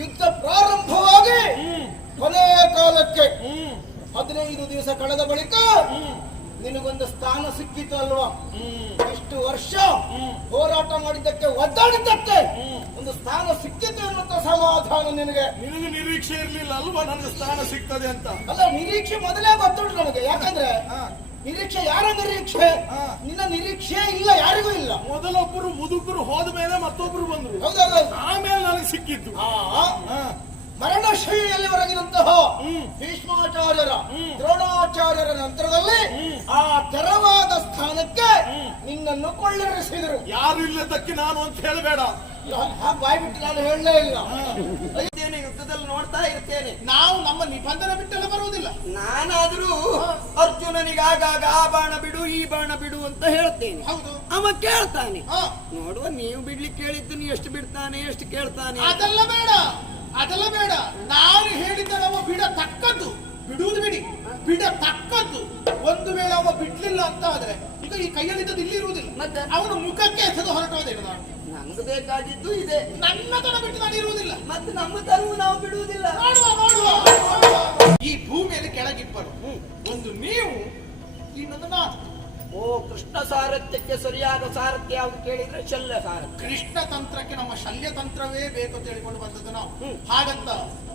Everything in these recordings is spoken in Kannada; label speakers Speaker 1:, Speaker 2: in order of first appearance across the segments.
Speaker 1: ಯುದ್ಧ ಪ್ರಾರಂಭವಾಗಿ
Speaker 2: ಕೊನೆ
Speaker 1: ಕೊನೆಯ ಕಾಲಕ್ಕೆ ಹದಿನೈದು ದಿವಸ ಕಳೆದ ಬಳಿಕ ನಿನಗೊಂದು ಸ್ಥಾನ ಸಿಕ್ಕಿತು ಅಲ್ವಾ?
Speaker 2: ಎಷ್ಟು
Speaker 1: ಇಷ್ಟು ವರ್ಷ. ಹೋರಾಟ ಮಾಡಿದ್ದಕ್ಕೆ ಒದ್ದಾಡಿದ್ದಕ್ಕೆ. ಒಂದು ಸ್ಥಾನ ಸಿಕ್ಕಿತು ಎನ್ನುವಂತ ಸಮಾಧಾನ ನಿನಗೆ.
Speaker 2: ನಿನಗೆ ನಿರೀಕ್ಷೆ ಇರಲಿಲ್ಲ ಅಲ್ವಾ ನನಗೆ ಸ್ಥಾನ ಸಿಗ್ತದೆ ಅಂತ?
Speaker 1: ಅಲ್ಲ ನಿರೀಕ್ಷೆ ಮೊದಲೇ ಗೊತ್ತುಂಟು ನನಗೆ. ಯಾಕಂದ್ರೆ. ನಿರೀಕ್ಷೆ ಯಾರ ನಿರೀಕ್ಷೆ?
Speaker 2: ಹಾ.
Speaker 1: ನಿನ್ನ ನಿರೀಕ್ಷೆ ಇಲ್ಲ ಯಾರಿಗೂ ಇಲ್ಲ.
Speaker 2: ಮೊದಲೊಬ್ಬರು ಮುದುಕರು ಹೋದ ಮೇಲೆ ಮತ್ತೊಬ್ಬರು ಬಂದ್ರು. ಆಮೇಲೆ ನನಗೆ ಸಿಕ್ಕಿದ್ದು.
Speaker 1: ಆ
Speaker 2: ಹಾ.
Speaker 1: ಹೊರಗಿನಂತಹ ಹೊರಗಿದಂತಹ
Speaker 2: ಹ್ಮ್.
Speaker 1: ಭೀಷ್ಮಾಚಾರ್ಯರ ದ್ರೋಣಾಚಾರ್ಯರ ನಂತರದಲ್ಲಿ ಆ ತೆರವಾದ ಸ್ಥಾನಕ್ಕೆ. ನಿನ್ನನ್ನು ಕೊಳ್ಳಿರಿಸಿದರು.
Speaker 2: ಯಾರು ಇಲ್ಲದಕ್ಕೆ ನಾನು ಅಂತ ಹೇಳಬೇಡ.
Speaker 1: ಬಾಯ್ ಬಿಟ್ಟು ನಾನು ಹೇಳಲೇ ಇಲ್ಲ.
Speaker 3: ಯುದ್ಧದಲ್ಲಿ ನೋಡ್ತಾ ಇರ್ತೇನೆ.
Speaker 1: ನಾವು ನಮ್ಮ ನಿಬಂಧನೆ ಬಿಟ್ಟೆಲ್ಲ ಬರುವುದಿಲ್ಲ.
Speaker 3: ನಾನಾದ್ರೂ ಅರ್ಜುನನಿಗೆ ಆಗಾಗ ಆ ಬಾಣ ಬಿಡು ಈ ಬಾಣ ಬಿಡು ಅಂತ ಹೇಳ್ತೇನೆ.
Speaker 1: ಹೌದು.
Speaker 3: ಅವ ಕೇಳ್ತಾನೆ. ನೋಡುವ ನೀವು ಬಿಡ್ಲಿಕ್ಕೆ ಕೇಳಿದ್ದು ಎಷ್ಟು ಬಿಡ್ತಾನೆ ಎಷ್ಟು ಕೇಳ್ತಾನೆ
Speaker 1: ಅದೆಲ್ಲ ಬೇಡ. ಅದೆಲ್ಲ ಬೇಡ. ನಾನು ಹೇಳಿದ್ದ ನಾವು ಬಿಡ ತಕ್ಕದ್ದು. ಬಿಡುವುದು ಬಿಡಿ. ಬಿಡ ತಕ್ಕದ್ದು. ಒಂದು ವೇಳೆ ಅವ ಬಿಡ್ಲಿಲ್ಲ ಅಂತ ಆದ್ರೆ ಈಗ ಈ ಕೈಯಲ್ಲಿದ್ದದ್ದು ಇಲ್ಲಿ ಇರುವುದಿಲ್ಲ.
Speaker 3: ಮತ್ತೆ?
Speaker 1: ಅವನ ಮುಖಕ್ಕೆ ಎಸೆದು ಹೊರಟೋದೇನು ನಾನು.
Speaker 3: ನಮ್ಗೆ ಬೇಕಾಗಿದ್ದು ಇದೆ.
Speaker 1: ನನ್ನ ತನ ಬಿಟ್ಟು ನಾನು ಇರುವುದಿಲ್ಲ.
Speaker 3: ಮತ್ತೆ ನಮ್ಮ ತನವು ನಾವು ಬಿಡುವುದಿಲ್ಲ.
Speaker 1: ನೋಡುವ ನೋಡುವ. ಈ ಭೂಮಿಯಲ್ಲಿ ಕೆಳಗಿಬ್ಬರು. ಒಂದು ನೀವು ಇನ್ನೊಂದು ನಾನು.
Speaker 3: ಓ ಕೃಷ್ಣ ಸಾರಥ್ಯಕ್ಕೆ ಸರಿಯಾದ ಸಾರಥ್ಯ ಯಾವ್ದು ಕೇಳಿದ್ರೆ ಶಲ್ಯ ಸಾರ
Speaker 1: ಕೃಷ್ಣ ತಂತ್ರಕ್ಕೆ ನಮ್ಮ ಶಲ್ಯ ತಂತ್ರವೇ ಬೇಕು ಅಂತ ಹೇಳಿಕೊಂಡು ಬಂದದ್ದು ನಾವು. ಹಾಗಂತ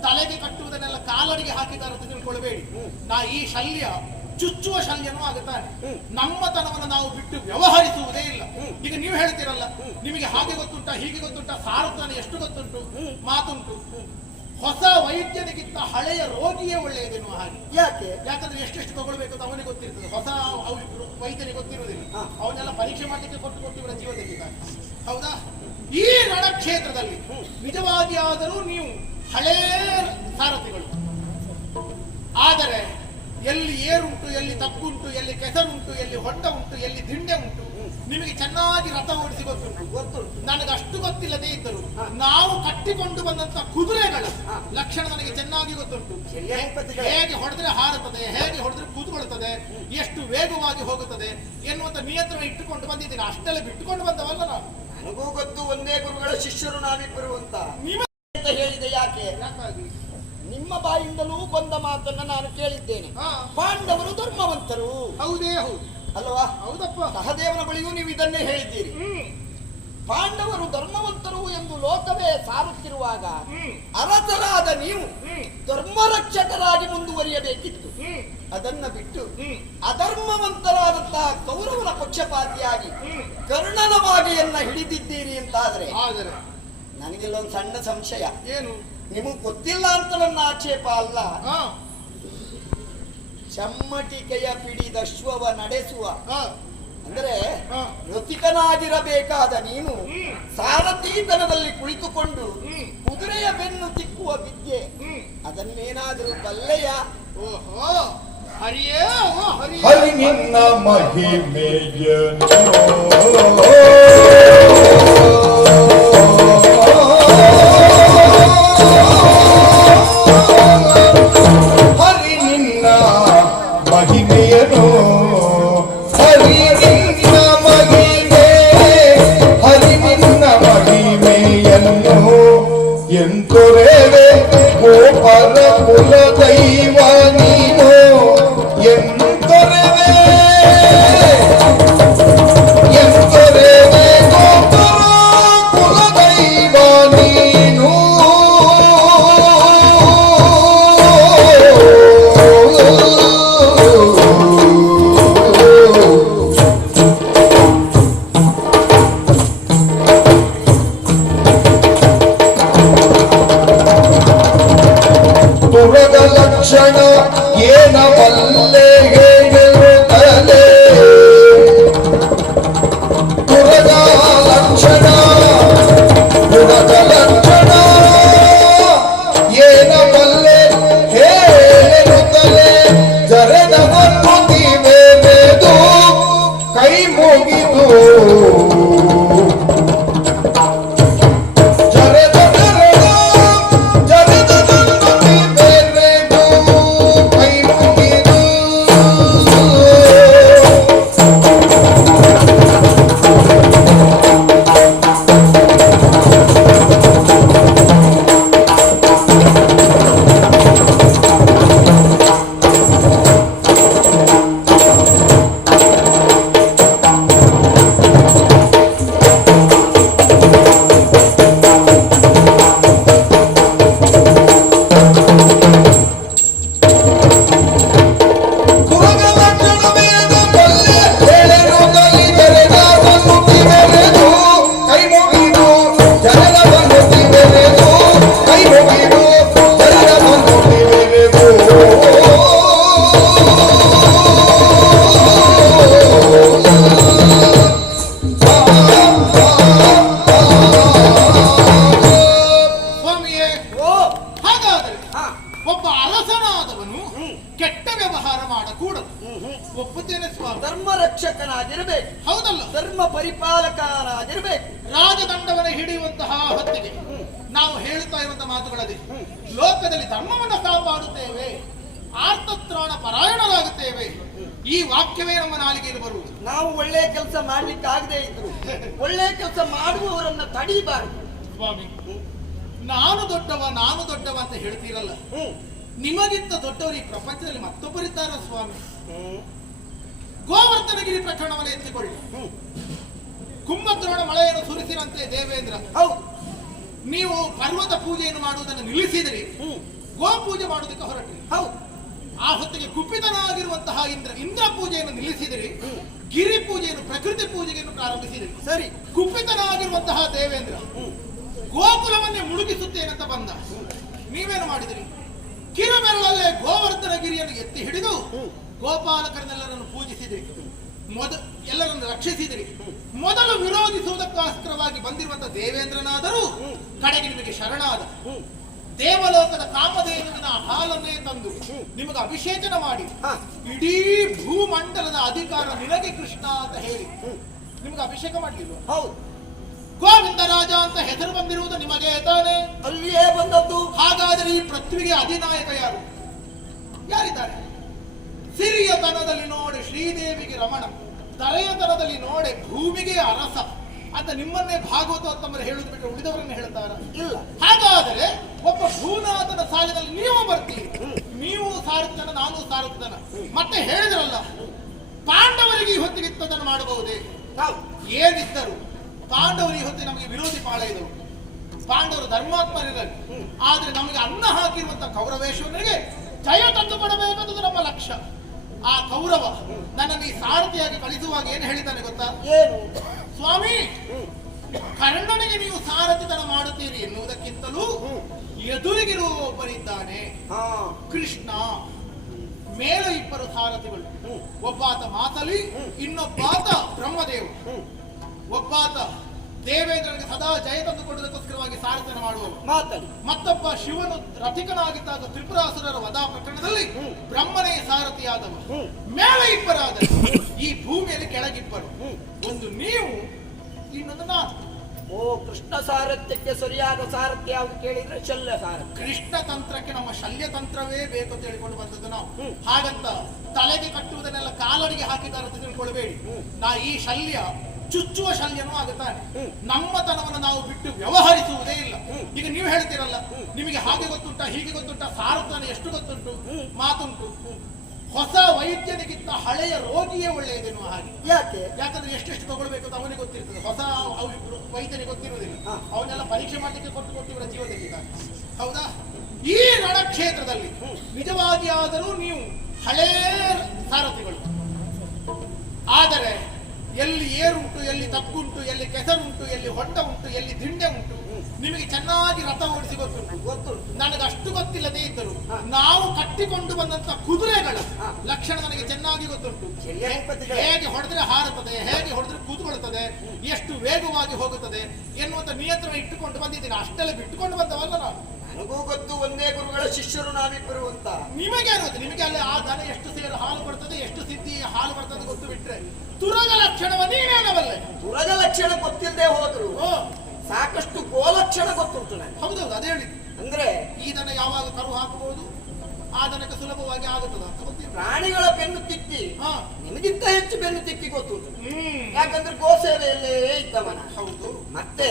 Speaker 1: ತಲೆಗೆ ಕಟ್ಟುವುದನ್ನೆಲ್ಲ ಕಾಲಡಿಗೆ ಹಾಕಿದ್ದಾರೆ ಅಂತ ತಿಳ್ಕೊಳ್ಬೇಡಿ. ನಾ ಈ ಶಲ್ಯ ಚುಚ್ಚುವ ಶಲ್ಯನೂ ಆಗುತ್ತಾನೆ. ನಮ್ಮತನವನ್ನು ನಾವು ಬಿಟ್ಟು ವ್ಯವಹರಿಸುವುದೇ ಇಲ್ಲ. ಈಗ ನೀವು ಹೇಳ್ತೀರಲ್ಲ ನಿಮಗೆ ಹಾಗೆ ಗೊತ್ತುಂಟ ಹೀಗೆ ಗೊತ್ತುಂಟ ಸಾರಥ್ಯನ ಎಷ್ಟು ಗೊತ್ತುಂಟು? ಮಾತುಂಟು. ಹೊಸ ವೈದ್ಯನಿಗಿಂತ ಹಳೆಯ ರೋಗಿಯೇ ಒಳ್ಳೆಯದೇನು ಹಾಗೆ.
Speaker 3: ಯಾಕೆ?
Speaker 1: ಯಾಕಂದ್ರೆ ಎಷ್ಟೆಷ್ಟು ತಗೊಳ್ಬೇಕು ಅಂತ ಅವನಿಗೆ ಗೊತ್ತಿರ್ತದೆ. ಹೊಸ ವೈದ್ಯನಿಗೆ ಗೊತ್ತಿರುವುದಿಲ್ಲ. ಅವನ್ನೆಲ್ಲ ಪರೀಕ್ಷೆ ಮಾಡಲಿಕ್ಕೆ ಕೊಟ್ಟು ಕೊಟ್ಟಿವರ ಇವರ ಜೀವ ಹೌದಾ? ಈ ರಣಕ್ಷೇತ್ರದಲ್ಲಿ ನಿಜವಾಗಿ ಆದರೂ ನೀವು ಹಳೇ ಸಾರಥಿಗಳು. ಆದರೆ ಎಲ್ಲಿ ಏರುಂಟು ಎಲ್ಲಿ ತಪ್ಪುಂಟು ಎಲ್ಲಿ ಕೆಸರುಂಟು ಎಲ್ಲಿ ಹೊಟ್ಟ ಉಂಟು ಎಲ್ಲಿ ದಿಂಡೆ ಉಂಟು ನಿಮಗೆ ಚೆನ್ನಾಗಿ ರಥ ಓಡಿಸಿ ಗೊತ್ತುಂಟು
Speaker 3: ಗೊತ್ತು.
Speaker 1: ನನಗೆ ಅಷ್ಟು ಗೊತ್ತಿಲ್ಲದೆ ಇದ್ದರು. ನಾವು ಕಟ್ಟಿಕೊಂಡು ಬಂದಂತ ಕುದುರೆಗಳ. ಲಕ್ಷಣ ನನಗೆ ಚೆನ್ನಾಗಿ ಗೊತ್ತುಂಟು. ಹೇಗೆ ಹೊಡೆದ್ರೆ ಹಾರುತ್ತದೆ ಹೇಗೆ ಹೊಡೆದ್ರೆ ಕೂತ್ಕೊಳ್ತದೆ ಎಷ್ಟು ವೇಗವಾಗಿ ಹೋಗುತ್ತದೆ ಎನ್ನುವಂತ ನಿಯಂತ್ರಣ ಇಟ್ಟುಕೊಂಡು ಬಂದಿದ್ದೀನಿ. ಅಷ್ಟೆಲ್ಲ ಬಿಟ್ಟುಕೊಂಡು ಬಂದವಲ್ಲ ನಾನು.
Speaker 3: ನನಗೂ ಗೊತ್ತು ಒಂದೇ ಗುರುಗಳ ಶಿಷ್ಯರು ನಾವಿಬ್ಬರು ಅಂತ
Speaker 1: ನಿಮ್ಮ
Speaker 3: ಅಂತ ಹೇಳಿದೆ ಯಾಕೆ? ನಿಮ್ಮ ಬಾಯಿಂದಲೂ ಬಂದ ಮಾತನ್ನ ನಾನು ಕೇಳಿದ್ದೇನೆ. ಪಾಂಡವರು ಧರ್ಮವಂತರು.
Speaker 1: ಹೌದೇ ಹೌದು.
Speaker 3: ಅಲ್ವಾ?
Speaker 1: ಹೌದಪ್ಪ.
Speaker 3: ಸಹದೇವನ ಬಳಿಯೂ ನೀವು ಇದನ್ನೇ ಹೇಳಿದ್ದೀರಿ. ಪಾಂಡವರು ಧರ್ಮವಂತರು ಎಂದು ಲೋಕವೇ ಸಾರುತ್ತಿರುವಾಗ ಅರಸರಾದ ನೀವು ಧರ್ಮರಕ್ಷಕರಾಗಿ ಮುಂದುವರಿಯಬೇಕಿತ್ತು. ಅದನ್ನ ಬಿಟ್ಟು ಅಧರ್ಮವಂತರಾದಂತಹ ಕೌರವನ ಪಕ್ಷಪಾತಿಯಾಗಿ. ಕರ್ಣನ ಬಾಗೆಯನ್ನ ಹಿಡಿದಿದ್ದೀರಿ ಅಂತಾದ್ರೆ ನನಗಿಲ್ಲೊಂದು ಸಣ್ಣ ಸಂಶಯ.
Speaker 1: ಏನು?
Speaker 3: ನಿಮಗೆ ಗೊತ್ತಿಲ್ಲ ಅಂತ ನನ್ನ ಆಕ್ಷೇಪ ಅಲ್ಲ. ಚಮ್ಮಟಿಕೆಯ ಪಿಡಿದ ಶ್ವವ ನಡೆಸುವ.
Speaker 1: ಹಾ.
Speaker 3: ಅಂದ್ರೆ
Speaker 1: ಹಾ.
Speaker 3: ರಸಿಕನಾಗಿರಬೇಕಾದ ನೀನು. ಸಾರಥೀತನದಲ್ಲಿ ಕುಳಿತುಕೊಂಡು ಕುದುರೆಯ ಬೆನ್ನು ತಿಕ್ಕುವ ವಿದ್ಯೆ.
Speaker 1: ಹ್ಮ್.
Speaker 3: ಅದನ್ನೇನಾದರೂ ಬಲ್ಲೆಯ
Speaker 1: ಓಹೋ ಹರಿಯೇ
Speaker 4: ಹರಿ ನಿನ್ನ ಮಹಿಮೆಯನು
Speaker 1: ಗೋವರ್ಧನಗಿರಿ ಪ್ರಕರಣವನ್ನು ಎತ್ತಿಕೊಳ್ಳಿ. ಕುಂಭದ್ರೋಣ ಮಳೆಯನ್ನು ಸುರಿಸಿರಂತೆ ದೇವೇಂದ್ರ.
Speaker 3: ಹೌದು.
Speaker 1: ನೀವು ಪರ್ವತ ಪೂಜೆಯನ್ನು ಮಾಡುವುದನ್ನು ನಿಲ್ಲಿಸಿದಿರಿ ಗೋ ಪೂಜೆ ಮಾಡುವುದಕ್ಕೆ ಹೊರಟ್ರಿ.
Speaker 3: ಹೌದು.
Speaker 1: ಆ ಹೊತ್ತಿಗೆ ಕುಪಿತನಾಗಿರುವಂತಹ ಇಂದ್ರ ಇಂದ್ರ ಪೂಜೆಯನ್ನು ನಿಲ್ಲಿಸಿದಿರಿ ಗಿರಿ ಪೂಜೆಯನ್ನು ಪ್ರಕೃತಿ ಪೂಜೆಯನ್ನು ಪ್ರಾರಂಭಿಸಿದಿರಿ.
Speaker 3: ಸರಿ.
Speaker 1: ಕುಪಿತನಾಗಿರುವಂತಹ ದೇವೇಂದ್ರ ಗೋಕುಲವನ್ನೇ ಮುಳುಗಿಸುತ್ತೇನಂತ ಬಂದ. ನೀವೇನು ಮಾಡಿದಿರಿ? ಕಿರುಮೆರಳಲ್ಲೇ ಗೋವರ್ಧನ ಗಿರಿಯನ್ನು ಎತ್ತಿ ಹಿಡಿದು ಗೋಪಾಲಕರನ್ನೆಲ್ಲರನ್ನು ಪೂಜಿಸಿದಿರಿ. ಮೊದ ಎಲ್ಲರನ್ನು ರಕ್ಷಿಸಿದಿರಿ. ಮೊದಲು ವಿರೋಧಿಸುವುದಕ್ಕೋಸ್ಕರವಾಗಿ ಬಂದಿರುವಂತಹ ದೇವೇಂದ್ರನಾದರೂ ಕಡೆಗೆ ನಿಮಗೆ ಶರಣಾದ. ದೇವಲೋಕದ ಕಾಮದೇವನ ಹಾಲನ್ನೇ ತಂದು ನಿಮಗೆ ಅಭಿಷೇಚನ ಮಾಡಿ. ಇಡೀ ಭೂಮಂಡಲದ ಅಧಿಕಾರ ನಿನಗೆ ಕೃಷ್ಣ ಅಂತ ಹೇಳಿ. ನಿಮಗೆ ಅಭಿಷೇಕ ಮಾಡಲಿಲ್ಲ
Speaker 3: ಹೌದು.
Speaker 1: ಗೋವಿಂದ ರಾಜ ಅಂತ ಹೆಸರು ಬಂದಿರುವುದು ನಿಮಗೆ ತಾನೆ?
Speaker 3: ಅಲ್ಲಿಯೇ ಬಂದದ್ದು.
Speaker 1: ಹಾಗಾದರೆ ಈ ಪೃಥ್ವಿಗೆ ಅಧಿನಾಯಕ ಯಾರು? ಯಾರಿದ್ದಾರೆ? ಸಿರಿಯತನದಲ್ಲಿ ನೋಡಿ ಶ್ರೀದೇವಿಗೆ ರಮಣ ತಲೆಯತನದಲ್ಲಿ ನೋಡಿ ಭೂಮಿಗೆ ಅರಸ ಅಂತ ನಿಮ್ಮನ್ನೇ ಭಾಗವತೋತ್ತಮರು ಹೇಳುದು ಬಿಟ್ಟು ಉಳಿದವರನ್ನು ಹೇಳ್ತಾರ?
Speaker 3: ಇಲ್ಲ.
Speaker 1: ಹಾಗಾದರೆ ಒಬ್ಬ ಭೂನಾಥನ ಸಾಲಿನಲ್ಲಿ ನೀವು ಬರ್ತೀರಿ. ನೀವು ಸಾರುತ್ತಾನ ನಾನು ಸಾರುತ್ತಾನ ಮತ್ತೆ ಹೇಳಿದ್ರಲ್ಲ ಪಾಂಡವರಿಗೆ ಈ ಹೊತ್ತಿಗೆ ಇತ್ತದನ್ನು ಮಾಡಬಹುದೇ?
Speaker 3: ನಾವು
Speaker 1: ಏನಿದ್ದರು ಪಾಂಡವರು ಈ ಹೊತ್ತಿಗೆ ನಮಗೆ ವಿರೋಧಿ ಪಾಳೆಯದರು ಪಾಂಡವರು ಧರ್ಮಾತ್ಮರಿರಲಿ. ಆದ್ರೆ ನಮಗೆ ಅನ್ನ ಹಾಕಿರುವಂತ ಕೌರವೇಶ್ವರನಿಗೆ ಜಯ ತಂದು ಕೊಡಬೇಕನ್ನೋದು ನಮ್ಮ ಲಕ್ಷ್ಯ. ಆ ಕೌರವ ನನ್ನನ್ನು ಈ ಸಾರಥಿಯಾಗಿ ಕಳಿಸುವಾಗ ಏನು ಹೇಳಿದ್ದಾನೆ ಗೊತ್ತಾ?
Speaker 3: ಏನು?
Speaker 1: ಸ್ವಾಮಿ ಕರ್ಣನಿಗೆ ನೀವು ಸಾರಥಿತನ ಮಾಡುತ್ತೀರಿ ಎನ್ನುವುದಕ್ಕಿಂತಲೂ ಎದುರಿಗಿರುವ
Speaker 3: ಒಬ್ಬರಿದ್ದಾನೆ
Speaker 1: ಕೃಷ್ಣ. ಮೇಲು ಇಬ್ಬರು ಸಾರಥಿಗಳು. ಒಬ್ಬಾತ ಮಾತಲಿ ಇನ್ನೊಬ್ಬಾತ ಬ್ರಹ್ಮದೇವ. ಒಬ್ಬಾತ ದೇವೇಂದ್ರನಿಗೆ ಸದಾ ಜಯ ತಂದು ಕೊಡುವುದಕ್ಕೋಸ್ಕರವಾಗಿ ಸಾರಥ್ಯನ ಮಾಡುವವ
Speaker 3: ಮಾತಾಡಿ.
Speaker 1: ಮತ್ತೊಬ್ಬ ಶಿವನು ರಥಿಕನಾಗಿದ್ದಾಗ ತ್ರಿಪುರಾಸುರರ ವಧಾ ಪ್ರಕರಣದಲ್ಲಿ ಬ್ರಹ್ಮನೇ ಸಾರಥಿಯಾದವ ಮೇಲೆ ಇಬ್ಬರಾದ ಈ ಭೂಮಿಯಲ್ಲಿ ಕೆಳಗಿಬ್ಬರು. ಒಂದು ನೀವು ಇನ್ನೊಂದು ನಾನು.
Speaker 3: ಓ ಕೃಷ್ಣ ಸಾರಥ್ಯಕ್ಕೆ ಸರಿಯಾದ ಸಾರಥ್ಯ ಯಾವ್ದು ಕೇಳಿದ್ರೆ ಶಲ್ಯ ಸಾರ
Speaker 1: ಕೃಷ್ಣ ತಂತ್ರಕ್ಕೆ ನಮ್ಮ ಶಲ್ಯ ತಂತ್ರವೇ ಬೇಕು ಅಂತ ಹೇಳಿಕೊಂಡು ಬಂದದ್ದು ನಾವು. ಹಾಗಂತ ತಲೆಗೆ ಕಟ್ಟುವುದನ್ನೆಲ್ಲ ಕಾಲಡಿಗೆ ಹಾಕಿದ್ದಾರೆ ಅಂತ ತಿಳ್ಕೊಳ್ಬೇಡಿ. ನಾ ಈ ಶಲ್ಯ ಚುಚ್ಚುವ ಶಲ್ಯನೂ ಆಗುತ್ತಾನೆ ನಮ್ಮತನವನ್ನು ನಾವು ಬಿಟ್ಟು ವ್ಯವಹರಿಸುವುದೇ ಇಲ್ಲ. ಈಗ ನೀವು ಹೇಳ್ತೀರಲ್ಲ ನಿಮಗೆ ಹಾಗೆ ಗೊತ್ತುಂಟ ಹೀಗೆ ಗೊತ್ತುಂಟ ಸಾರತನ ಎಷ್ಟು ಗೊತ್ತುಂಟು? ಮಾತುಂಟು. ಹೊಸ ವೈದ್ಯನಿಗಿಂತ ಹಳೆಯ ರೋಗಿಯೇ ಒಳ್ಳೆಯದೇನು ಹಾಗೆ.
Speaker 3: ಯಾಕೆ?
Speaker 1: ಯಾಕಂದ್ರೆ ಎಷ್ಟೆಷ್ಟು ತಗೊಳ್ಬೇಕು ಅಂತ ಅವನಿಗೆ ಗೊತ್ತಿರ್ತದೆ. ಹೊಸ ವೈದ್ಯನಿಗೆ ಗೊತ್ತಿರುವುದಿಲ್ಲ. ಅವನ್ನೆಲ್ಲ ಪರೀಕ್ಷೆ ಮಾಡಲಿಕ್ಕೆ ಕೊಟ್ಟು ಕೊಟ್ಟು ಇವರ ಜೀವ ಹೌದಾ? ಈ ರಣಕ್ಷೇತ್ರದಲ್ಲಿ ನಿಜವಾಗಿ ಆದರೂ ನೀವು ಹಳೇ ಸಾರಥಿಗಳು. ಆದರೆ ಎಲ್ಲಿ ಏರುಂಟು ಎಲ್ಲಿ ತಪ್ಪುಂಟು ಎಲ್ಲಿ ಕೆಸರುಂಟು ಎಲ್ಲಿ ಹೊಂಡ ಉಂಟು ಎಲ್ಲಿ ದಿಂಡೆ ಉಂಟು ನಿಮಗೆ ಚೆನ್ನಾಗಿ ರಥ ಓಡಿಸಿ ಗೊತ್ತುಂಟು
Speaker 3: ಗೊತ್ತುಂಟು
Speaker 1: ನನಗೆ ಅಷ್ಟು ಗೊತ್ತಿಲ್ಲದೇ ಇದ್ದರು. ನಾವು ಕಟ್ಟಿಕೊಂಡು ಬಂದಂತ ಕುದುರೆಗಳ ಲಕ್ಷಣ ನನಗೆ ಚೆನ್ನಾಗಿ ಗೊತ್ತುಂಟು? ಹೇಗೆ ಹೊಡೆದ್ರೆ ಹಾರುತ್ತದೆ ಹೇಗೆ ಹೊಡೆದ್ರೆ ಕೂತ್ಕೊಳ್ತದೆ ಎಷ್ಟು ವೇಗವಾಗಿ ಹೋಗುತ್ತದೆ ಎನ್ನುವಂತ ನಿಯಂತ್ರಣ ಇಟ್ಟುಕೊಂಡು ಬಂದಿದ್ದೀನಿ. ಅಷ್ಟೆಲ್ಲ ಬಿಟ್ಟುಕೊಂಡು ಬಂದವಲ್ಲ ನಾನು.
Speaker 3: ನನಗೂ ಗೊತ್ತು ಒಂದೇ ಗುರುಗಳ ಶಿಷ್ಯರು ನಾವಿಬ್ಬರು ಅಂತ.
Speaker 1: ನಿಮಗೆ ಗೊತ್ತು? ನಿಮಗೆ ಅಲ್ಲಿ ಆ ದನ ಎಷ್ಟು ಸೇರು ಹಾಲು ಬರ್ತದೆ ಎಷ್ಟು ಸಿದ್ಧಿ ಹಾಲು ಬರ್ತದೆ ಗೊತ್ತು ಬಿಟ್ರೆ ತುರಗ ಲಕ್ಷಣವ ನೀನೇನವಲ್ಲೇ
Speaker 3: ಪುರದ ಗೊತ್ತಿಲ್ಲದೆ ಹೋದ್ರು. ಸಾಕಷ್ಟು ಗೋಲಕ್ಷಣ ಗೊತ್ತುಂಟು ನನಗೆ.
Speaker 1: ಹೌದೌದು ಅದೇ ಹೇಳಿ
Speaker 3: ಅಂದ್ರೆ
Speaker 1: ಈ ದನ ಯಾವಾಗ ಕರು ಹಾಕಬಹುದು? ಆ ದನಕ್ಕೆ ಸುಲಭವಾಗಿ ಆಗುತ್ತದೆ ಅಂತ ಗೊತ್ತಿಲ್ಲ.
Speaker 3: ಪ್ರಾಣಿಗಳ ಬೆನ್ನು ತಿಕ್ಕಿ
Speaker 1: ಹಾ.
Speaker 3: ನಿಮಗಿಂತ ಹೆಚ್ಚು ಬೆನ್ನು ತಿಕ್ಕಿ ಗೊತ್ತುಂಟು. ಯಾಕಂದ್ರೆ ಗೋಸೇವೆಯಲ್ಲೇ ಇದ್ದವನ
Speaker 1: ಹೌದು.
Speaker 3: ಮತ್ತೆ.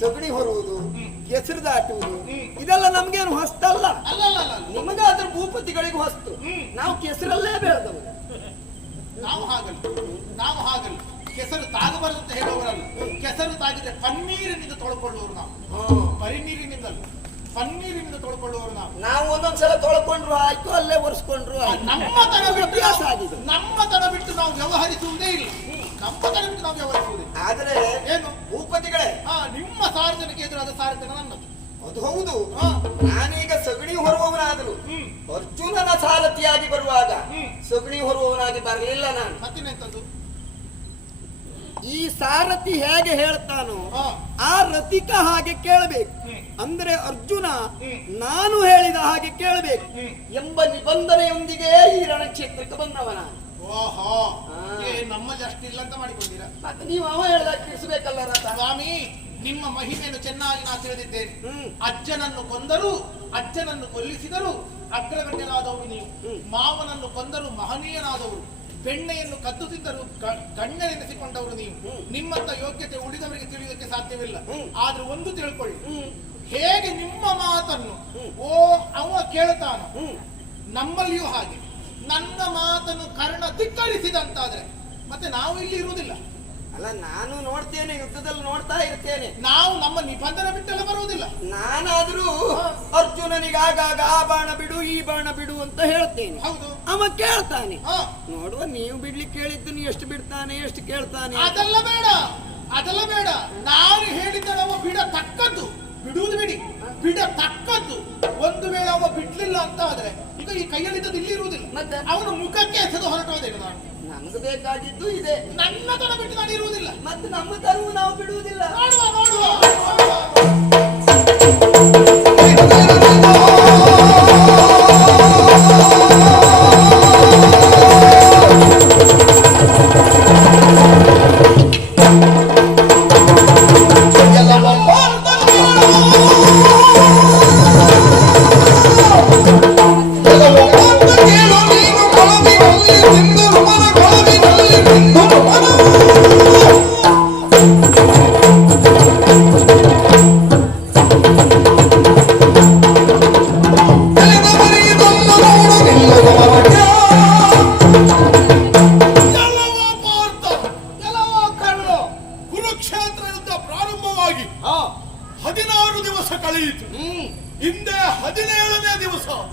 Speaker 3: ಸಗಣಿ ಹೊರುವುದು
Speaker 1: ಹೆಸರು
Speaker 3: ಕೆಸರು ದಾಟುವುದು ಇದೆಲ್ಲ ನಮ್ಗೇನು ಹೊಸ್ತಲ್ಲ. ನಿಮಗಾದ್ರೂ ಭೂಪತಿಗಳಿಗೂ ಹೊಸ್ತು. ನಾವು ಕೆಸರಲ್ಲೇ ಬೆಳೆದವರು.
Speaker 1: ನಾವು ಹಾಗಲ್ಲ. ನಾವು ಹಾಗಲ್ಲ. ಕೆಸರು ತಾಗಬಾರದು ಅಂತ ಹೇಳುವವರಲ್ಲ. ಕೆಸರು ತಾಗಿದ್ರೆ ಪನ್ನೀರಿನಿಂದ ತೊಳ್ಕೊಳ್ಳೋರು ನಾವು. ಪರಿನೀರಿನಿಂದಲ್ಲ ಪನ್ನೀರಿನಿಂದ ತೊಳ್ಕೊಳ್ಳೋರು ನಾವು.
Speaker 3: ನಾವು ಒಂದೊಂದ್ಸಲ ತೊಳ್ಕೊಂಡ್ರು ಆಯ್ತು ಅಲ್ಲೇ ಒರೆಸ್ಕೊಂಡ್ರು.
Speaker 1: ನಮ್ಮ ತನ ಬಿಟ್ಟು
Speaker 3: ಆಗಿದೆ.
Speaker 1: ನಮ್ಮ ತನ ಬಿಟ್ಟು ನಾವು ವ್ಯವಹರಿಸುವುದೇ ಇಲ್ಲ. ನಮ್ಮ ತನ ಬಿಟ್ಟು ನಾವು ವ್ಯವಹರಿಸುವುದೇ.
Speaker 3: ಆದ್ರೆ
Speaker 1: ಏನು?
Speaker 3: ಭೂಪತಿಗಳೇ.
Speaker 1: ಹಾ ನಿಮ್ಮ ಸಾರ್ವಜನಿಕ ಎದುರಾದ ಸಾರ್ವಜನಿಕ ನನ್ನದು.
Speaker 3: ಅದು ಹೌದು. ನಾನೀಗ ಸಗಣಿ ಹೊರುವವನಾದ್ರು ಅರ್ಜುನನ ಸಾರಥಿಯಾಗಿ ಬರುವಾಗ. ಸಗಣಿ ಹೊರುವವನಾಗಿ ಬರಲಿಲ್ಲ ನಾನು.
Speaker 1: ಮತ್ತಿನೆಂತದ್ದು
Speaker 3: ಈ ಸಾರಥಿ ಹೇಗೆ ಹೇಳ್ತಾನೋ ಆ ರಥಿಕ ಹಾಗೆ ಕೇಳಬೇಕು. ಅಂದ್ರೆ ಅರ್ಜುನ ನಾನು ಹೇಳಿದ ಹಾಗೆ ಕೇಳಬೇಕು. ಎಂಬ ನಿಬಂಧನೆಯೊಂದಿಗೆ ಈ ರಣಕ್ಷೇತ್ರಕ್ಕೆ ಬಂದವನ.
Speaker 1: ಓಹೋ. ನಮ್ಮಲ್ಲಿ ಅಷ್ಟಿಲ್ಲ ಅಂತ ಮಾಡಿಕೊಂಡಿರಾ?
Speaker 3: ಮತ್ತೆ ನೀವು ಅವ ಹೇಳ್ದಾಗ ಕಿಡಿಸ್ಬೇಕಲ್ಲ ರಥ?
Speaker 1: ಸ್ವಾಮಿ ನಿಮ್ಮ ಮಹಿಮೆಯನ್ನು ಚೆನ್ನಾಗಿ ನಾ ತಿಳಿದಿದ್ದೇನೆ. ಅಜ್ಜನನ್ನು ಕೊಂದರು ಅಜ್ಜನನ್ನು ಕೊಲ್ಲಿಸಿದರು ಅಗ್ರಗಣ್ಯನಾದವರು ನೀವು. ಮಾವನನ್ನು ಕೊಂದರು ಮಹನೀಯನಾದವರು. ಬೆಣ್ಣೆಯನ್ನು ಕದ್ದು ತಿಂದರು ಕಣ್ಣೆನಿಸಿಕೊಂಡವರು ನೀವು. ನಿಮ್ಮಂತ ಯೋಗ್ಯತೆ ಉಳಿದವರಿಗೆ ತಿಳಿಯೋದಕ್ಕೆ ಸಾಧ್ಯವಿಲ್ಲ. ಆದ್ರೆ ಒಂದು ತಿಳ್ಕೊಳ್ಳಿ. ಹೇಗೆ ನಿಮ್ಮ ಮಾತನ್ನು ಓ ಅವ ಕೇಳ್ತಾನ. ನಮ್ಮಲ್ಲಿಯೂ ಹಾಗೆ. ನನ್ನ ಮಾತನ್ನು ಕರ್ಣ ಧಿಕ್ಕರಿಸಿದಂತಾದ್ರೆ ಮತ್ತೆ ನಾವು ಇಲ್ಲಿ ಇರುವುದಿಲ್ಲ.
Speaker 3: ಅಲ್ಲ ನಾನು ನೋಡ್ತೇನೆ ಯುದ್ಧದಲ್ಲಿ ನೋಡ್ತಾ ಇರ್ತೇನೆ.
Speaker 1: ನಾವು ನಮ್ಮ ನಿಬಂಧನ ಬಿಟ್ಟೆಲ್ಲ ಬರುವುದಿಲ್ಲ.
Speaker 3: ನಾನಾದ್ರೂ ಅರ್ಜುನನಿಗೆ ಆಗಾಗ ಆ ಬಾಣ ಬಿಡು ಈ ಬಾಣ ಬಿಡು ಅಂತ ಹೇಳ್ತೇನೆ.
Speaker 1: ಹೌದು.
Speaker 3: ಅವ ಕೇಳ್ತಾನೆ. ನೋಡುವ ನೀವು ಬಿಡ್ಲಿಕ್ಕೆ ಕೇಳಿದ್ದನ್ನು ಎಷ್ಟು ಬಿಡ್ತಾನೆ ಎಷ್ಟು ಕೇಳ್ತಾನೆ
Speaker 1: ಅದೆಲ್ಲ ಬೇಡ. ಅದೆಲ್ಲ ಬೇಡ. ನಾನು ಹೇಳಿದ್ದ ನಾವು ಬಿಡ ತಕ್ಕದ್ದು ಬಿಡುವುದು ಬಿಡಿ. ಬಿಡ ತಕ್ಕದ್ದು ಒಂದು ವೇಳೆ ಅವ ಬಿಡ್ಲಿಲ್ಲ ಅಂತ ಆದ್ರೆ ಈಗ ಈ ಕೈಯಲ್ಲಿದ್ದದ್ದು ಇಲ್ಲಿ ಇರುವುದಿಲ್ಲ.
Speaker 3: ಮತ್ತೆ?
Speaker 1: ಅವನ ಮುಖಕ್ಕೆ ಎಸೆದು ಹೊರಟೋದೇನು ನಾನು.
Speaker 3: ನಮ್ಗೆ ಬೇಕಾಗಿದ್ದು ಇದೆ.
Speaker 1: ನನ್ನ ತನ ಬಿಟ್ಟು ನಾನು ಇರುವುದಿಲ್ಲ.
Speaker 3: ಮತ್ತೆ ನಮ್ಮ ತನವು ನಾವು ಬಿಡುವುದಿಲ್ಲ.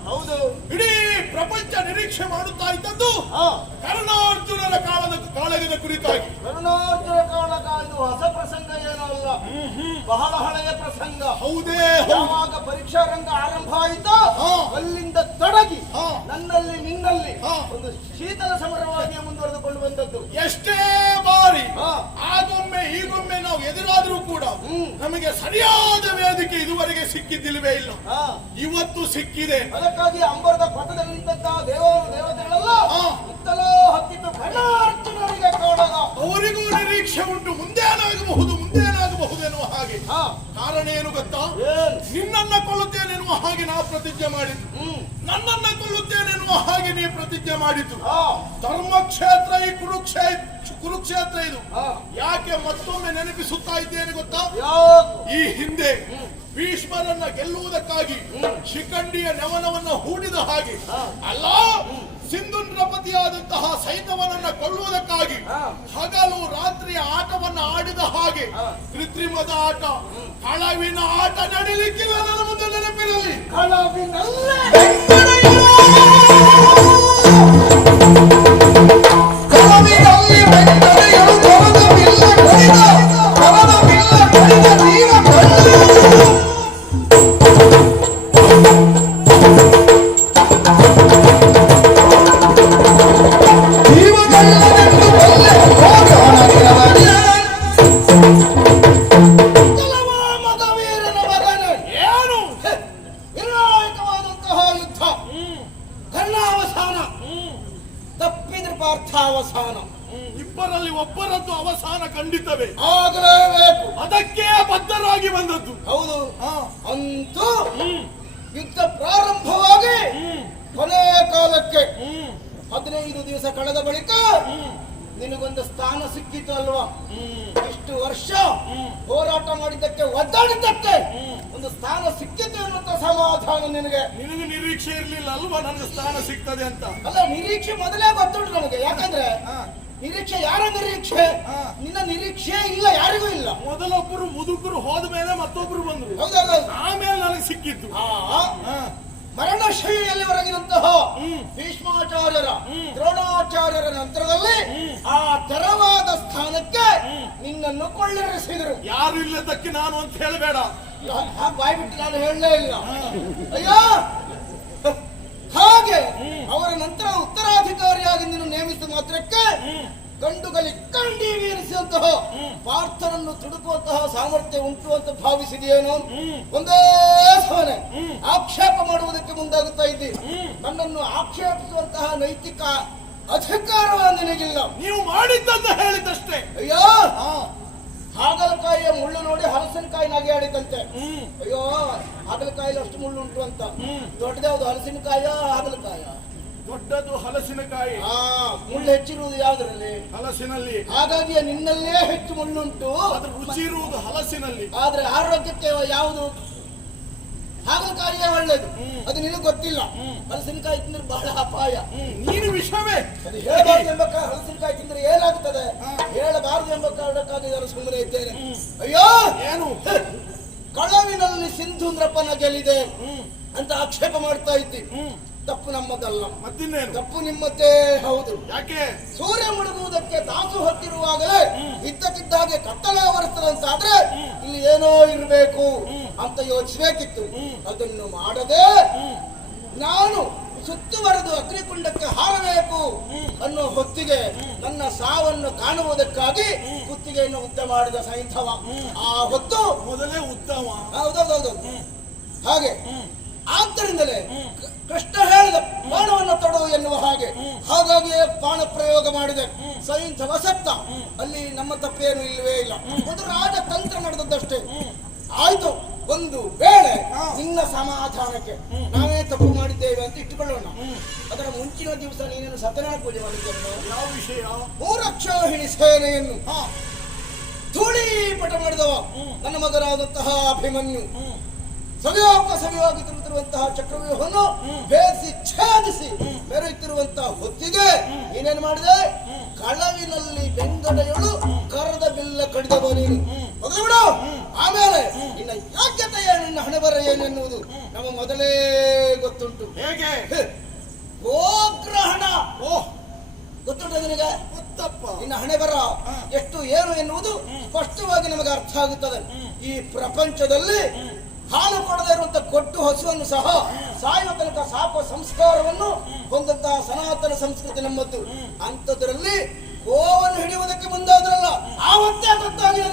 Speaker 2: ಹೌದು. ಇಡೀ ಪ್ರಪಂಚ ನಿರೀಕ್ಷೆ ಮಾಡುತ್ತಾ ಇದ್ದದ್ದು
Speaker 1: ಹಾ.
Speaker 2: ಕರ್ಣಾರ್ಜುನರ ಕಾಲದ ಕಾಳಗದ ಕುರಿತಾಗಿ.
Speaker 1: ಕರ್ಣಾರ್ಜುನ ಕಾಲ ಇದು ಹೊಸ ಪ್ರಸಂಗ ಏನೂ ಅಲ್ಲ. ಬಹಳ ಹಳೆಯ ಪ್ರಸಂಗ.
Speaker 2: ಹೌದೇ.
Speaker 1: ಯಾವಾಗ ಪರೀಕ್ಷಾ ರಂಗ ಆರಂಭ ಆಯಿತು
Speaker 2: ಹಾ.
Speaker 1: ಅಲ್ಲಿಂದ ತೊಡಗಿ
Speaker 2: ಹಾ.
Speaker 1: ನನ್ನಲ್ಲಿ ನಿನ್ನಲ್ಲಿ
Speaker 2: ಹಾ.
Speaker 1: ಒಂದು ಶೀತಲ ಸಮರವಾಗಿ ಮುಂದುವರೆದುಕೊಂಡು ಬಂದದ್ದು.
Speaker 2: ಎಷ್ಟೇ ಬಾರಿ. ಆಗೊಮ್ಮೆ ಈಗೊಮ್ಮೆ ನಾವು ಎದುರಾದ್ರೂ ಕೂಡ
Speaker 1: ಹ್ಮ್.
Speaker 2: ನಮಗೆ ಸರಿಯಾದ ವೇದಿಕೆ ಇದುವರೆಗೆ ಸಿಕ್ಕಿದ್ದಿಲ್ವೇ ಇಲ್ಲ. ಇವತ್ತು ಸಿಕ್ಕಿದೆ
Speaker 1: ಅದಕ್ಕಾಗಿ ಅಂಬರದ ಪಥದಲ್ಲಿ ಇದ್ದಂತಹ ದೇವರು ದೇವತೆಗಳೆಲ್ಲ
Speaker 2: ಹಾ. ಅವರಿಗೂ ನಿರೀಕ್ಷೆ ಉಂಟು. ಮುಂದೇನಾಗಬಹುದು ಮುಂದೇನಾಗಬಹುದು ಎನ್ನುವ ಹಾಗೆ. ಕಾರಣ ಏನು ಗೊತ್ತಾ? ನಿನ್ನನ್ನ ಕೊಲ್ಲುತ್ತೇನೆ ಎನ್ನುವ ಹಾಗೆ ನಾ ಪ್ರತಿಜ್ಞೆ ಮಾಡಿದ್ದು. ನನ್ನನ್ನ ಕೊಲ್ಲುತ್ತೇನೆ ಎನ್ನುವ ಹಾಗೆ ನೀ ಪ್ರತಿಜ್ಞೆ ಮಾಡಿದ್ದು. ಧರ್ಮಕ್ಷೇತ್ರ ಈ ಕುರುಕ್ಷೇತ್ರ ಕುರುಕ್ಷೇತ್ರ ಇದು. ಯಾಕೆ ಮತ್ತೊಮ್ಮೆ ನೆನಪಿಸುತ್ತಾ ಇದ್ದೇನೆ ಗೊತ್ತಾ? ಈ ಹಿಂದೆ ಭೀಷ್ಮರನ್ನ ಗೆಲ್ಲುವುದಕ್ಕಾಗಿ ಶಿಖಂಡಿಯ ನವನವನ್ನ ಹೂಡಿದ ಹಾಗೆ. ಅಲ್ಲ ಸಿಂಧು ನೃಪತಿಯಾದಂತಹ ಸೈನ್ಯವನ್ನ ಕೊಲ್ಲುವುದಕ್ಕಾಗಿ ಹಗಲು ರಾತ್ರಿ ಆಟವನ್ನ ಆಡಿದ ಹಾಗೆ ಕೃತ್ರಿಮದ ಆಟ ಕಳವಿನ ಆಟ ನಡೀಲಿಕ್ಕಿಲ್ಲ ನನ್ನ ಮುಂದೆ ನೆನಪಿರಲಿ.
Speaker 1: ಕಳವಿನಲ್ಲೇ.
Speaker 4: ಕೊಳವಿನಲ್ಲಿ
Speaker 2: ಮೊದಲೊಬ್ಬರು ಮುದುಕರು ಹೋದ ಮೇಲೆ ಮತ್ತೊಬ್ರು ಬಂದ್ರು. ಆಮೇಲೆ ನನಗೆ ಸಿಕ್ಕಿದ್ದು.
Speaker 1: ಆ
Speaker 2: ಶೈಲಿಯಲ್ಲಿ
Speaker 1: ಮರಣಶೈಲಿಯಲ್ಲಿ ಹೊರಗಿದಂತಹ ಭೀಷ್ಮಾಚಾರ್ಯರ ದ್ರೋಣಾಚಾರ್ಯರ ನಂತರದಲ್ಲಿ ಆ ತೆರವಾದ ಸ್ಥಾನಕ್ಕೆ ನಿನ್ನನ್ನು ಕೊಳ್ಳಿರಿಸಿದರು.
Speaker 2: ಯಾರು ಇಲ್ಲದಕ್ಕೆ ನಾನು ಅಂತ ಹೇಳಬೇಡ.
Speaker 1: ಬಾಯ್ಬಿಟ್ಟು ನಾನು ಹೇಳಲೇ ಇಲ್ಲ. ಅಯ್ಯೋ! ಹಾಗೆ ಅವರ ನಂತರ ಉತ್ತರಾಧಿಕಾರಿಯಾಗಿ ನೀನು ನೇಮಿಸಿದ ಮಾತ್ರಕ್ಕೆ ಗಂಡುಗಲಿ ಕಂಡಿ ಪಾರ್ಥರನ್ನು ತುಡುಕುವಂತಹ ಸಾಮರ್ಥ್ಯ ಉಂಟು ಅಂತ ಭಾವಿಸಿದೆಯೇನೋ? ಒಂದೇ ಸವನೆ. ಆಕ್ಷೇಪ ಮಾಡುವುದಕ್ಕೆ ಮುಂದಾಗುತ್ತಾ ಇದ್ದಿ ನನ್ನನ್ನು ಆಕ್ಷೇಪಿಸುವಂತಹ ನೈತಿಕ
Speaker 5: ಅಧಿಕಾರ ನಿನಗಿಲ್ಲ.
Speaker 2: ನೀವು ಮಾಡಿದ್ದಂತ ಹೇಳಿದಷ್ಟೇ.
Speaker 5: ಅಯ್ಯೋ! ಹಾಗಲಕಾಯಿಯ ಮುಳ್ಳು ನೋಡಿ ಹಲಸಿನಕಾಯಿ ನಗೆ ಆಡಿದಂತೆ. ಅಯ್ಯೋ! ಹಾಗಲಕಾಯಿಲಿ ಅಷ್ಟು ಮುಳ್ಳು ಉಂಟು ಅಂತ.
Speaker 2: ಹ್ಮ್.
Speaker 5: ದೊಡ್ಡದ್ಯಾವ್ದು? ಹಲಸಿನಕಾಯ? ಹಾಗಲಕಾಯ?
Speaker 2: ದೊಡ್ಡದು ಹಲಸಿನಕಾಯಿ.
Speaker 5: ಆ ಮುಳ್ಳು ಹೆಚ್ಚಿರುವುದು ಯಾವ್ದ್ರಲ್ಲಿ?
Speaker 2: ಹಲಸಿನಲ್ಲಿ.
Speaker 5: ಹಾಗಾಗಿ ನಿನ್ನಲ್ಲೇ ಹೆಚ್ಚು ಮುಳ್ಳುಂಟು.
Speaker 2: ಅದ್ರ ರುಚಿ ಇರುವುದು ಹಲಸಿನಲ್ಲಿ.
Speaker 5: ಆದ್ರೆ ಆರೋಗ್ಯಕ್ಕೆ ಯಾವುದು? ಹಾಗಲಕಾಯಿಯೇ ಒಳ್ಳೇದು. ಅದು ನಿನಗೆ ಗೊತ್ತಿಲ್ಲ. ಹಲಸಿನಕಾಯಿ ತಿಂದ್ರೆ ಬಹಳ ಅಪಾಯ.
Speaker 2: ನೀನು ವಿಷವೇ.
Speaker 5: ಅದು ಹೇಳಬಾರ್ದು ಎಂಬ ಹಲಸಿನಕಾಯಿ ತಿಂದ್ರೆ ಏನಾಗ್ತದೆ? ಹೇಳಬಾರದು ಎಂಬ ಕಾರಣಕ್ಕಾಗಿ ನಾನು ಸುಮ್ಮನೆ ಇದ್ದೇನೆ. ಅಯ್ಯೋ!
Speaker 2: ಏನು?
Speaker 5: ಕಳವಿನಲ್ಲಿ ಸಿಂಧೂಂದ್ರಪ್ಪನ ಗೆಲ್ಲಿದೆ ಅಂತ ಆಕ್ಷೇಪ ಮಾಡ್ತಾ ಇದ್ದಿ. ತಪ್ಪು ನಮ್ಮದಲ್ಲ.
Speaker 2: ಮತ್ತಿನ್ನೇನು?
Speaker 5: ತಪ್ಪು ನಿಮ್ಮದ್ದೇ ಹೌದು.
Speaker 2: ಯಾಕೆ?
Speaker 5: ಸೂರ್ಯ ಮುಳುಗುವುದಕ್ಕೆ ದಾಸು ಹೊತ್ತಿರುವಾಗಲೇ ಇದ್ದಕ್ಕಿದ್ದಾಗೆ ಕತ್ತಲೆ ಆವರಿಸ್ತದಂತಾದ್ರೆ ಇಲ್ಲಿ ಏನೋ ಇರಬೇಕು ಅಂತ ಯೋಚಿಸಬೇಕಿತ್ತು. ಅದನ್ನು ಮಾಡದೆ ನಾನು ಸುತ್ತುವರೆದು ಅಗ್ನಿಕುಂಡಕ್ಕೆ ಹಾರಬೇಕು ಅನ್ನೋ ಹೊತ್ತಿಗೆ ನನ್ನ ಸಾವನ್ನು ಕಾಣುವುದಕ್ಕಾಗಿ ಕುತ್ತಿಗೆಯನ್ನು ಉದ್ದ ಮಾಡಿದ ಸೈಂಧವ ಆ ಹೊತ್ತು
Speaker 2: ಮೊದಲೇ ಉತ್ತಮ
Speaker 5: ಹೌದೌದೌದು. ಹಾಗೆ ಆದ್ದರಿಂದಲೇ ಕೃಷ್ಣ ಹೇಳಿದ ಬಾಣವನ್ನು ತೊಡು ಎನ್ನುವ ಹಾಗೆ ಹಾಗಾಗಿ ಬಾಣ ಪ್ರಯೋಗ ಮಾಡಿದೆ. ಸೈಂಧವ ಸತ್ತ ಅಲ್ಲಿ ನಮ್ಮ ತಪ್ಪೇನು ಇಲ್ಲವೇ ಇಲ್ಲ. ಒಂದು ರಾಜತಂತ್ರ ನಡೆದದ್ದಷ್ಟೇ. ಆಯ್ತು ಒಂದು ವೇಳೆ ನಿನ್ನ ಸಮಾಧಾನಕ್ಕೆ ನಾವೇ ತಪ್ಪು ಮಾಡಿದ್ದೇವೆ ಅಂತ ಇಟ್ಟುಕೊಳ್ಳೋಣ. ಅದರ ಮುಂಚಿನ ದಿವಸ ನೀನೇನು ಸತ್ಯನಾರಾಯಣ ಪೂಜೆ ಮಾಡಿದ್ದೇನೆ
Speaker 2: ಯಾವ ವಿಷಯ?
Speaker 5: ಭೂರಕ್ಷಾಹಿಣಿ ಸೇನೆಯನ್ನು
Speaker 2: ಧೂಳಿ
Speaker 5: ಪಟ ಮಾಡಿದವ ನನ್ನ ಮಗನಾದಂತಹ ಅಭಿಮನ್ಯು. ಸವಿಯೋಪ ಸವಿಯಾಗಿ ತಿರುಗುತ್ತಿರುವಂತಹ ಚಕ್ರವ್ಯೂಹವನ್ನು ಭೇದಿಸಿ ಛೇದಿಸಿ ಮೆರೆಯುತ್ತಿರುವಂತಹ ಹೊತ್ತಿಗೆ ಏನೇನು ಮಾಡಿದೆ? ಕಳವಿನಲ್ಲಿ ಬೆಂಗಡೆಯಳು ಕರದ ಬಿಲ್ಲ ಕಡಿದ ಬರಿ ಬಿಡು. ಆಮೇಲೆ ನಿನ್ನ ಯೋಗ್ಯತೆ ಏನು? ನಿನ್ನ ಹಣೆ ಬರ ಏನೆನ್ನುವುದು ನಮ್ಮ ಮೊದಲೇ ಗೊತ್ತುಂಟು.
Speaker 2: ಹೇಗೆ?
Speaker 5: ಗೋಗ್ರಹಣ.
Speaker 2: ಓಹ್
Speaker 5: ಗೊತ್ತುಂಟು ನಿನಗೆ?
Speaker 2: ಗೊತ್ತಪ್ಪ
Speaker 5: ನಿನ್ನ ಹಣೆ ಬರ ಎಷ್ಟು ಏನು ಎನ್ನುವುದು ಸ್ಪಷ್ಟವಾಗಿ ನಮಗೆ ಅರ್ಥ ಆಗುತ್ತದೆ. ಈ ಪ್ರಪಂಚದಲ್ಲಿ ಹಾಲು ಕೊಡದೇ ಇರುವಂತ ಕೊಟ್ಟು ಹಸುವನ್ನು ಸಹ ಸಾಯುವ ತನಕ ಸಾಕುವ ಸಂಸ್ಕಾರವನ್ನು ಹೊಂದಂತಹ ಸನಾತನ ಸಂಸ್ಕೃತಿ ನಮ್ಮದ್ದು ಅಂಥದ್ರಲ್ಲಿ ಕೋವನ್ನು ಹಿಡಿಯುವುದಕ್ಕೆ ಮುಂದಾದ್ರಲ್ಲ, ಆವತ್ತೇ ಹಣೆ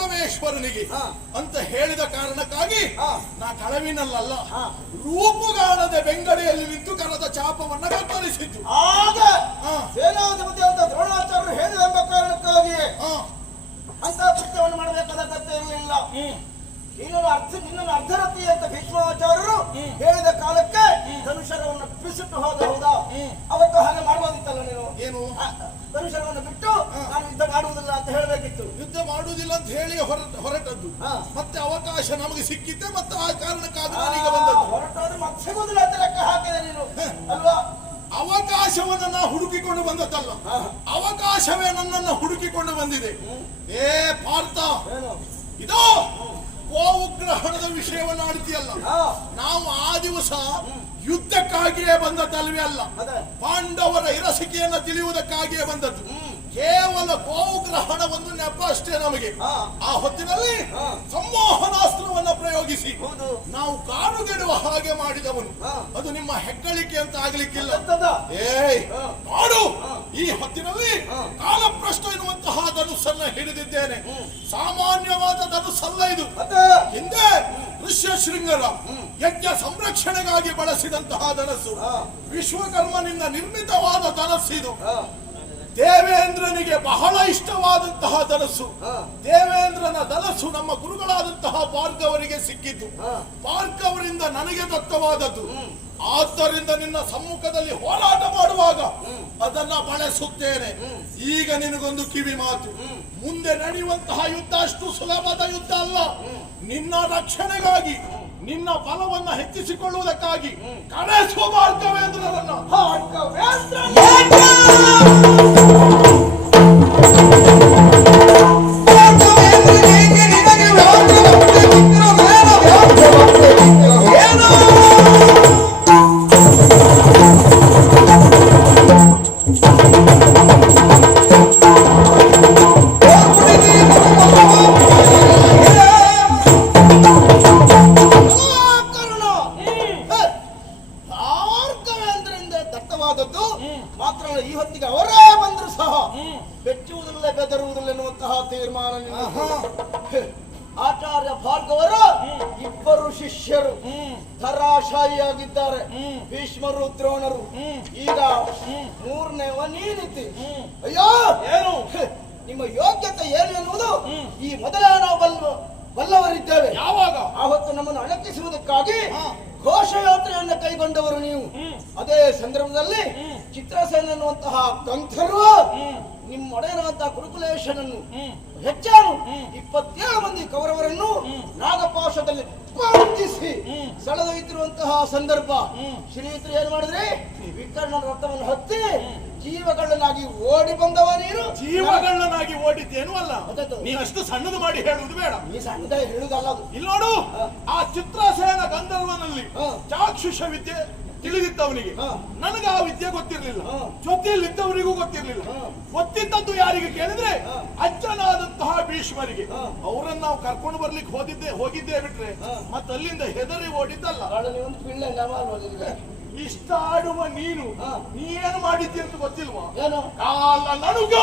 Speaker 2: ಕೌರವೇಶ್ವರನಿಗೆ ಅಂತ ಹೇಳಿದ ಕಾರಣಕ್ಕಾಗಿ. ನಾ
Speaker 5: ಕಳವಿನಲ್ಲಲ್ಲ.
Speaker 2: ರೂಪುಗಾಣದ ಬೆಂಗಡೆಯಲ್ಲಿ ನಿಂತು ಕರದ ಚಾಪವನ್ನ ಕತ್ತರಿಸಿದ್ದು
Speaker 5: ಆಗ
Speaker 2: ಸೇನಾಧಿಪತಿ
Speaker 5: ಅಂತ ದ್ರೋಣಾಚಾರ್ಯರು ಹೇಳಿದ ಎಂಬ ಕಾರಣಕ್ಕಾಗಿ. ಅಂತ ಕೃತ್ಯವನ್ನು ಮಾಡಬೇಕಾದ ಕಥೆ ಇರಲಿಲ್ಲ ನಿನ್ನನ್ನು ಅರ್ಧ ನಿನ್ನನ್ನು ಅರ್ಧರತಿ ಅಂತ ಭೀಷ್ಮಾಚಾರ್ಯರು ಹೇಳಿದ ಕಾಲಕ್ಕೆ ಧನುಷರವನ್ನು ಬಿಸಿಟ್ಟು ಹೋದ ಹೌದಾ ಅವತ್ತು ಹಾಗೆ ಮಾಡಬಹುದಿತ್ತಲ್ಲ ನೀನು?
Speaker 2: ಏನು?
Speaker 5: ಧನುಷರವನ್ನು ಬಿಟ್ಟು ನಾನು ಯುದ್ಧ ಮಾಡುವುದಿಲ್ಲ ಅಂತ ಹೇಳಬೇಕಿತ್ತು.
Speaker 2: ಯುದ್ಧ ಮಾಡುವುದಿಲ್ಲ ಅಂತ ಹೇಳಿ ಹೊರಟ ಹೊರಟದ್ದು. ಮತ್ತೆ ಅವಕಾಶ ನಮಗೆ ಸಿಕ್ಕಿತ್ತೆ ಮತ್ತೆ ಆ ಕಾರಣಕ್ಕಾಗಿ ನಾನೀಗ ಬಂದದ್ದು.
Speaker 5: ಹೊರಟಾದ್ರೆ ಮತ್ತೆ ಸಿಗುವುದಿಲ್ಲ ಅಂತ ಲೆಕ್ಕ ಹಾಕಿದೆ ನೀನು. ಅಲ್ವಾ?
Speaker 2: ಅವಕಾಶವನ್ನು ನಾ ಹುಡುಕಿಕೊಂಡು ಬಂದದ್ದಲ್ಲ. ಅವಕಾಶವೇ ನನ್ನನ್ನು ಹುಡುಕಿಕೊಂಡು ಬಂದಿದೆ. ಏ ಪಾರ್ಥ ಇದೋ! ಗೋವು ಗ್ರಹಣದ ವಿಷಯವನ್ನು ಆಡ್ತೀಯಲ್ಲ? ನಾವು ಆ ದಿವಸ ಯುದ್ಧಕ್ಕಾಗಿಯೇ ಬಂದದ್ದಲ್ವೇ ಅಲ್ಲ.
Speaker 5: ಅದೇ.
Speaker 2: ಪಾಂಡವರ ಹಿರಸಿಕೆಯನ್ನು ತಿಳಿಯುವುದಕ್ಕಾಗಿಯೇ ಬಂದದ್ದು. ಕೇವಲ ಗೋವು ಗ್ರಹಣ ಒಂದು ನೆಪ ಅಷ್ಟೇ ನಮಗೆ. ಆ ಹೊತ್ತಿನಲ್ಲಿ
Speaker 5: ಸಂವಹನಾಸ್ತ್ರವನ್ನು
Speaker 2: ಸಂಮೋಹನಾಸ್ತ್ರವನ್ನ ಪ್ರಯೋಗಿಸಿ ನಾವು ಕಾಡುಗೆಡುವ ಹಾಗೆ ಮಾಡಿದವನು. ಅದು ನಿಮ್ಮ ಹೆಗ್ಗಳಿಕೆ ಅಂತ ಆಗ್ಲಿಕ್ಕಿಲ್ಲ? ಏಯ್. ಮಾಡು ಈ ಹೊತ್ತಿನಲ್ಲಿ
Speaker 5: ಕಾಲ
Speaker 2: ಕಾಲಪ್ರಶ್ನ ಎನ್ನುವಂತಹ ಧನುಸ್ಸನ್ನ ಹಿಡಿದಿದ್ದೇನೆ. ಸಾಮಾನ್ಯವಾದ ಧನುಸ್ಸಲ್ಲ ಇದು. ಹಿಂದೆ ಋಷ್ಯ ಶೃಂಗರ ಯಜ್ಞ ಸಂರಕ್ಷಣೆಗಾಗಿ ಬಳಸಿದಂತಹ ಧನಸ್ಸು. ವಿಶ್ವಕರ್ಮನಿಂದ ನಿರ್ಮಿತವಾದ ಧನಸ್ಸು ಇದು ದೇವೇಂದ್ರನಿಗೆ ಬಹಳ ಇಷ್ಟವಾದಂತಹ
Speaker 5: ದನಸು
Speaker 2: ದೇವೇಂದ್ರನ ದನಸು ನಮ್ಮ ಗುರುಗಳಾದಂತಹ ಭಾರ್ಗವರಿಗೆ ಸಿಕ್ಕಿತು
Speaker 5: ಪಾರ್ಕ್
Speaker 2: ಅವರಿಂದ ನನಗೆ ದತ್ತವಾದದ್ದು. ಆದ್ದರಿಂದ ನಿನ್ನ ಸಮ್ಮುಖದಲ್ಲಿ ಹೋರಾಟ ಮಾಡುವಾಗ ಅದನ್ನ ಬಳಸುತ್ತೇನೆ. ಈಗ ನಿನಗೊಂದು ಕಿವಿ ಮಾತು. ಮುಂದೆ ನಡೆಯುವಂತಹ ಯುದ್ಧ ಅಷ್ಟು ಸುಲಭದ ಯುದ್ಧ ಅಲ್ಲ. ನಿನ್ನ ರಕ್ಷಣೆಗಾಗಿ ನಿನ್ನ ಬಲವನ್ನ ಹೆಚ್ಚಿಸಿಕೊಳ್ಳುವುದಕ್ಕಾಗಿ ಕರೆಸುವ ಮಾರ್ಗವೇಂದ್ರರನ್ನ
Speaker 5: ಮಾತ್ರ ಈ ಹೊತ್ತಿಗೆ ಅವರೇ ಬಂದ್ರು ಸಹ. ಬೆಚ್ಚುವುದಿಲ್ಲ ಬೆದರುವುದಿಲ್ಲ ಎನ್ನುವಂತಹ ತೀರ್ಮಾನ ಆಚಾರ್ಯ ಭಾರ್ಗವರ ಇಬ್ಬರು ಶಿಷ್ಯರು ಧರಾಶಾಹಿಯಾಗಿದ್ದಾರೆ ಭೀಷ್ಮರು ದ್ರೋಣರು. ಈಗ ಮೂರನೇವ ನೀನಿತಿ ಅಯ್ಯೋ!
Speaker 2: ಏನು?
Speaker 5: ನಿಮ್ಮ ಯೋಗ್ಯತೆ ಏನು ಎನ್ನುವುದು ಈ ಮೊದಲೇ ನಾವು ಬಲ್ಲ ಬಲ್ಲವರಿದ್ದೇವೆ.
Speaker 2: ಯಾವಾಗ?
Speaker 5: ಆವತ್ತು ನಮ್ಮನ್ನು ಅಣಕಿಸುವುದಕ್ಕಾಗಿ ಘೋಷಯಾತ್ರೆಯನ್ನು ಕೈಗೊಂಡವರು ನೀವು. ಅದೇ ಸಂದರ್ಭದಲ್ಲಿ ಚಿತ್ರಸೇನ ಅನ್ನುವಂತಹ ಗಂಧರ್ವ ನಿಮ್ಮ ಒಡೆಯನಾದಂತಹ ಕುರುಕುಲೇಶನನ್ನು ಹೆಚ್ಚಾನು ಇಪ್ಪತ್ತೇಳು ಮಂದಿ ಕೌರವರನ್ನು ನಾಗಪಾಶದಲ್ಲಿ ಬಂಧಿಸಿ ಸೆಳೆದೊಯ್ತಿರುವಂತಹ ಸಂದರ್ಭ. ಶ್ರೀಯುತರು ಏನ್ ಮಾಡಿದ್ರಿ? ವಿಕರ್ಣನ ರಥವನ್ನು ಹತ್ತಿ ಜೀವಗಳನ್ನಾಗಿ ಓಡಿ ಬಂದವ ನೀನು?
Speaker 2: ಜೀವಗಳನ್ನಾಗಿ ಓಡಿದ್ದೇನು ಅಲ್ಲ. ನೀನಷ್ಟು ಸಣ್ಣದು ಮಾಡಿ ಹೇಳುವುದು ಬೇಡ.
Speaker 5: ನೀ ಸಣ್ಣದ ಹೇಳುದಲ್ಲ
Speaker 2: ಇಲ್ಲಿ ನೋಡು ಆ ಚಿತ್ರಸೇನ ಗಂಧರ್ವನಲ್ಲಿ. ಚಾಕ್ಷುಷ ವಿದ್ಯೆ ತಿಳಿದಿದ್ದವನಿಗೆ.
Speaker 5: ನನಗ
Speaker 2: ನನಗೆ ಆ ವಿದ್ಯೆ ಗೊತ್ತಿರಲಿಲ್ಲ.
Speaker 5: ಜೊತೆಯಲ್ಲಿ
Speaker 2: ಇದ್ದವರಿಗೂ ಗೊತ್ತಿರಲಿಲ್ಲ. ಗೊತ್ತಿದ್ದದ್ದು ಯಾರಿಗೆ ಕೇಳಿದ್ರೆ. ಅಜ್ಜನಾದಂತಹ ಭೀಷ್ಮರಿಗೆ. ಅವರನ್ನ ನಾವು ಕರ್ಕೊಂಡು ಬರ್ಲಿಕ್ಕೆ ಹೋದಿದ್ದೆ ಹೋಗಿದ್ದೇ ಬಿಟ್ರೆ. ಮತ್ತೆ ಅಲ್ಲಿಂದ ಹೆದರಿ ಓಡಿದ್ದಲ್ಲ. ಇಷ್ಟ ಆಡುವ ನೀನು ನೀ ಏನು ಮಾಡಿದ್ದಿ ಅಂತ ಗೊತ್ತಿಲ್ವಾ?
Speaker 5: ಏನು?
Speaker 2: ಕಾಲ ನಡುಗ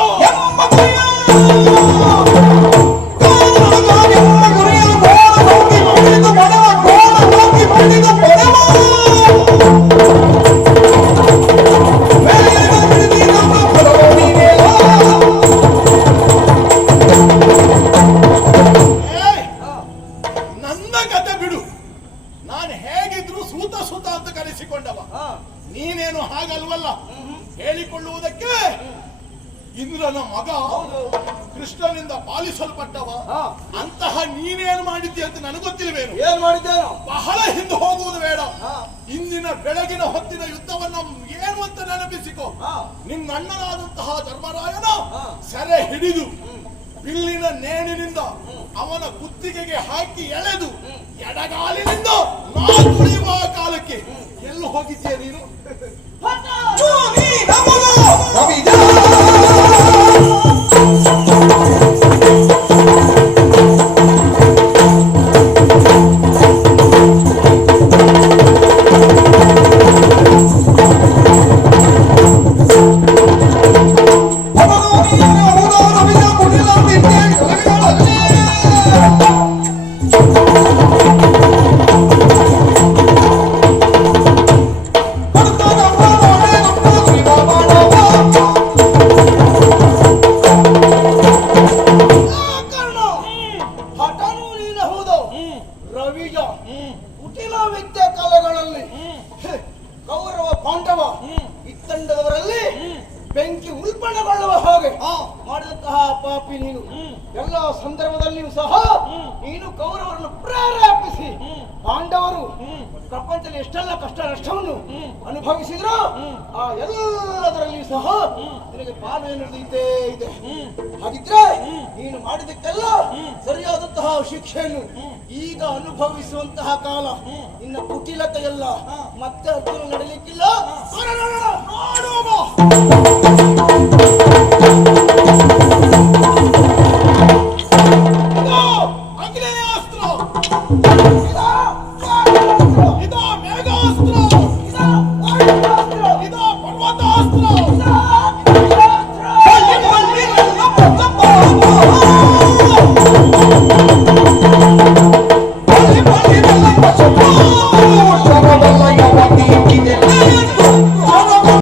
Speaker 2: ಧರ್ಮರಾಯನ. ಸೆರೆ ಹಿಡಿದು ಬಿಲ್ಲಿನ ನೇಣಿನಿಂದ ಅವನ ಕುತ್ತಿಗೆಗೆ ಹಾಕಿ ಎಳೆದು ಎಡಗಾಲಿನಿಂದ
Speaker 5: ಕಷ್ಟ ನಷ್ಟವನ್ನು ಅನುಭವಿಸಿದ್ರು ಆ ಎಲ್ಲದರಲ್ಲಿ ಸಹ ನಿನಗೆ ಪಾಲು ಎನ್ನುವುದು ಇದ್ದೇ ಇದೆ ಹಾಗಿದ್ರೆ ನೀನು ಮಾಡಿದಕ್ಕೆಲ್ಲ ಸರಿಯಾದಂತಹ ಶಿಕ್ಷೆಯನ್ನು ಈಗ ಅನುಭವಿಸುವಂತಹ ಕಾಲ ನಿನ್ನ ಕುಟಿಲತೆಯಲ್ಲ ಮತ್ತೆ ಅದನ್ನು ನಡೀಲಿಕ್ಕಿಲ್ಲ.